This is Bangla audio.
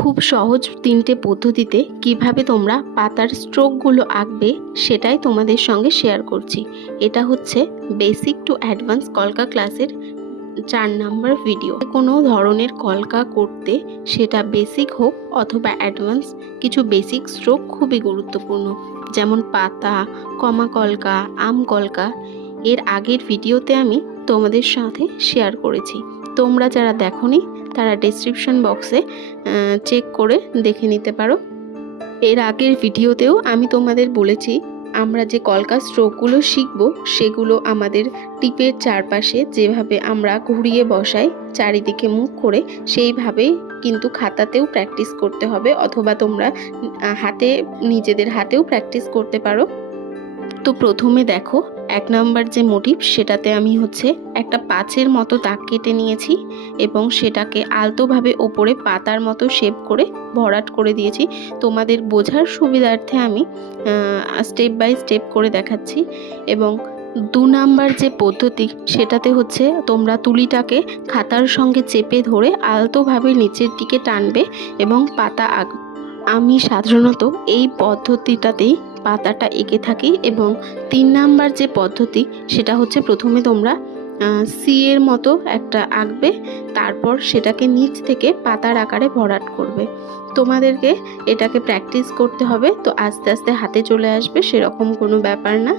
খুব সহজ তিনটে পদ্ধতিতে কীভাবে তোমরা পাতার স্ট্রোকগুলো আঁকবে সেটাই তোমাদের সঙ্গে শেয়ার করছি। এটা হচ্ছে বেসিক টু অ্যাডভান্স কলকা ক্লাসের চার নাম্বার ভিডিও। কোনো ধরনের কলকা করতে সেটা বেসিক হোক অথবা অ্যাডভান্স, কিছু বেসিক স্ট্রোক খুবই গুরুত্বপূর্ণ। যেমন পাতা, কমা কলকা, আম কলকা, এর আগের ভিডিওতে আমি তোমাদের সাথে শেয়ার করেছি। তোমরা যারা দেখোনি তারা ডেসক্রিপশন বক্সে চেক করে দেখে নিতে পারো। এর আগের ভিডিওতেও আমি তোমাদের বলেছি, আমরা যে কলকা স্ট্রোকগুলো শিখব, সেগুলো আমাদের টিপের চারপাশে যেভাবে আমরা ঘুরিয়ে বসাই, চারিদিকে মুখ করে সেইভাবেই কিন্তু খাতাতেও প্র্যাকটিস করতে হবে, অথবা তোমরা হাতে, নিজেদের হাতেও প্র্যাকটিস করতে পারো। তো প্রথমে দেখো এক নাম্বার যে মোটিভ, সেটাতে আমি হচ্ছে একটা পাঁচের মতো দাগ কেটে নিয়েছি এবং সেটাকে আলতোভাবে ওপরে পাতার মতো শেপ করে ভরাট করে দিয়েছি। তোমাদের বোঝার সুবিধার্থে আমি স্টেপ বাই স্টেপ করে দেখাচ্ছি এবং দু নাম্বার যে পদ্ধতি, সেটাতে হচ্ছে তোমরা তুলিটাকে খাতার সঙ্গে চেপে ধরে আলতোভাবে নিচের দিকে টানবে এবং পাতা আঁকবে আমি সাধারণত এই পদ্ধতিটাতেই পাতাটা এঁকে থাকি এবং তিন নাম্বার যে পদ্ধতি, সেটা হচ্ছে প্রথমে তোমরা সি এর মতো একটা আঁকবে, তারপর সেটাকে নিচ থেকে পাতার আকারে ভরাট করবে। তোমাদেরকে এটাকে প্র্যাকটিস করতে হবে, তো আস্তে আস্তে হাতে চলে আসবে, সেরকম কোনো ব্যাপার না।